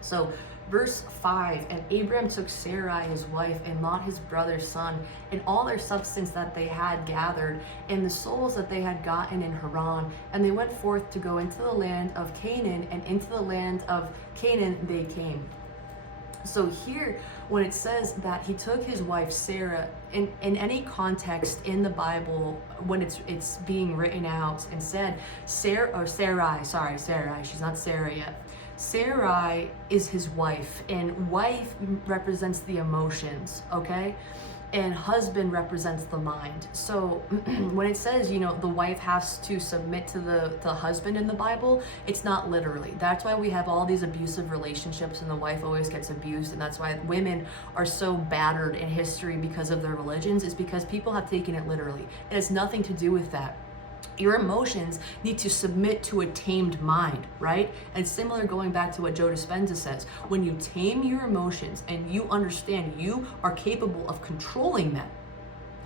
So verse 5, and Abram took Sarai his wife, and Lot his brother's son, and all their substance that they had gathered, and the souls that they had gotten in Haran, and they went forth to go into the land of Canaan, and into the land of Canaan they came. So here, when it says that he took his wife Sarah, in any context in the Bible, when it's being written out and said Sarai, she's not Sarah yet. Sarai is his wife, and wife represents the emotions, okay? And husband represents the mind. So when it says, the wife has to submit to the husband in the Bible, it's not literally. That's why we have all these abusive relationships and the wife always gets abused, and that's why women are so battered in history because of their religions, is because people have taken it literally. It has nothing to do with that. Your emotions need to submit to a tamed mind, right? And similar, going back to what Joe Dispenza says, when you tame your emotions and you understand you are capable of controlling them,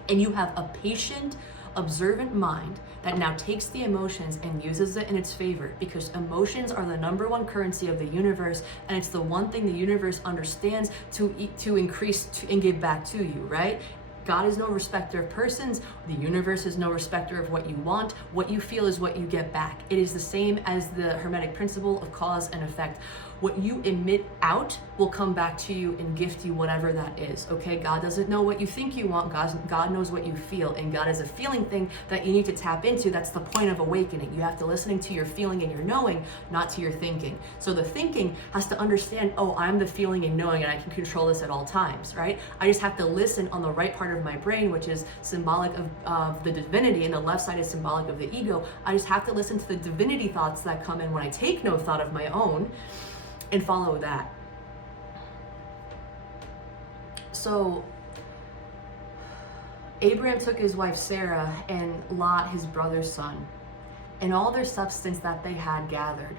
and you have a patient, observant mind that now takes the emotions and uses it in its favor, because emotions are the number one currency of the universe, and it's the one thing the universe understands to increase and give back to you, right? God is no respecter of persons. The universe is no respecter of what you want. What you feel is what you get back. It is the same as the Hermetic principle of cause and effect. What you emit out will come back to you and gift you whatever that is, okay? God doesn't know what you think you want. God knows what you feel, and God is a feeling thing that you need to tap into. That's the point of awakening. You have to listen to your feeling and your knowing, not to your thinking. So the thinking has to understand, oh, I'm the feeling and knowing, and I can control this at all times, right? I just have to listen on the right part of my brain, which is symbolic of the divinity, and the left side is symbolic of the ego. I just have to listen to the divinity thoughts that come in when I take no thought of my own, and follow that. So Abram took his wife Sarah, and Lot his brother's son, and all their substance that they had gathered,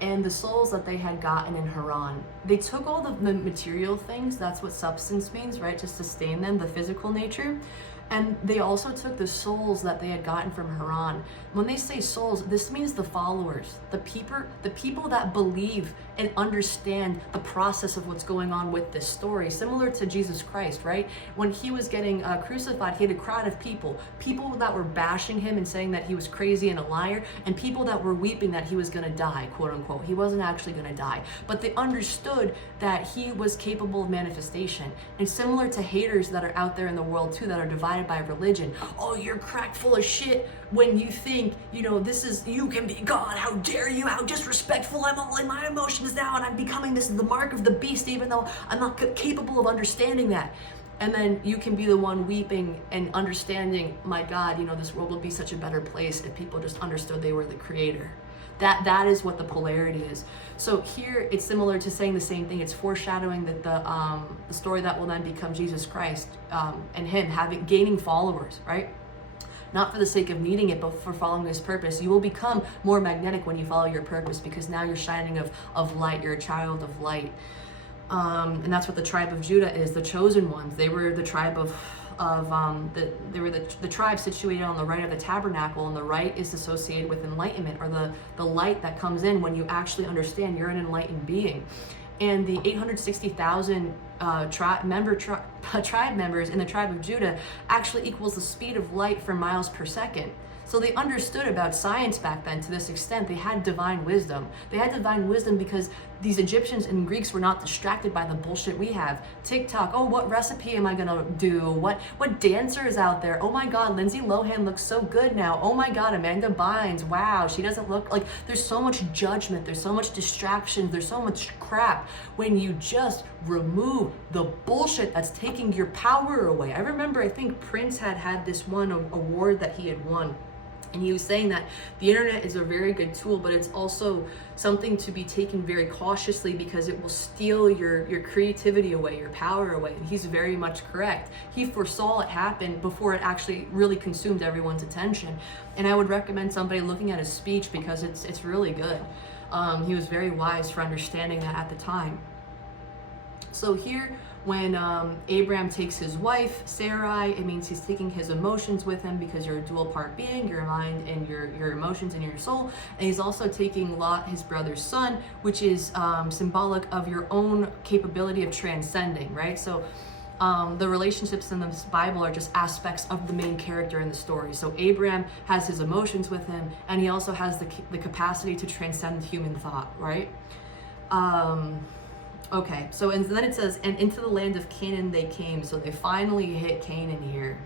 and the souls that they had gotten in Haran. They took all the material things, that's what substance means, right? To sustain them, the physical nature. And they also took the souls that they had gotten from Haran. When they say souls, this means the followers, the people that believe and understand the process of what's going on with this story. Similar to Jesus Christ, right? When he was getting crucified, he had a crowd of people that were bashing him and saying that he was crazy and a liar, and people that were weeping that he was gonna die, quote unquote. He wasn't actually gonna die, but they understood that he was capable of manifestation. And similar to haters that are out there in the world too, that are divided by religion. Oh, you're cracked full of shit when you think, you can be God. How dare you? How disrespectful. I'm all in my emotions now, and I'm becoming this is the mark of the beast, even though I'm not capable of understanding that. And then you can be the one weeping and understanding, my God, this world would be such a better place if people just understood they were the creator. That is what the polarity is. So here it's similar to saying the same thing. It's foreshadowing that the story that will then become Jesus Christ and him gaining followers, right? Not for the sake of needing it, but for following his purpose. You will become more magnetic when you follow your purpose, because now you're shining of light. You're a child of light. And that's what the tribe of Judah is, the chosen ones. They were the tribe they were the tribe situated on the right of the tabernacle, and the right is associated with enlightenment, or the light that comes in when you actually understand you're an enlightened being. And the 860,000 tribe members in the tribe of Judah actually equals the speed of light for miles per second. So they understood about science back then to this extent. They had divine wisdom. They had divine wisdom because these Egyptians and Greeks were not distracted by the bullshit we have. TikTok, oh, what recipe am I gonna do? What dancer is out there? Oh my God, Lindsay Lohan looks so good now. Oh my God, Amanda Bynes, wow, she doesn't look like, there's so much judgment, there's so much distraction, there's so much crap. When you just remove the bullshit that's taking your power away. I remember, I think Prince had this one award that he had won. And he was saying that the internet is a very good tool, but it's also something to be taken very cautiously, because it will steal your creativity away, your power away. And he's very much correct. He foresaw it happen before it actually really consumed everyone's attention. And I would recommend somebody looking at his speech, because it's really good. He was very wise for understanding that at the time. So here, when Abram takes his wife, Sarai, it means he's taking his emotions with him, because you're a dual part being, your mind and your emotions and your soul. And he's also taking Lot, his brother's son, which is symbolic of your own capability of transcending, right? So the relationships in this Bible are just aspects of the main character in the story. So Abram has his emotions with him, and he also has the capacity to transcend human thought, right? Okay, so and then it says, and into the land of Canaan they came. So they finally hit Canaan here.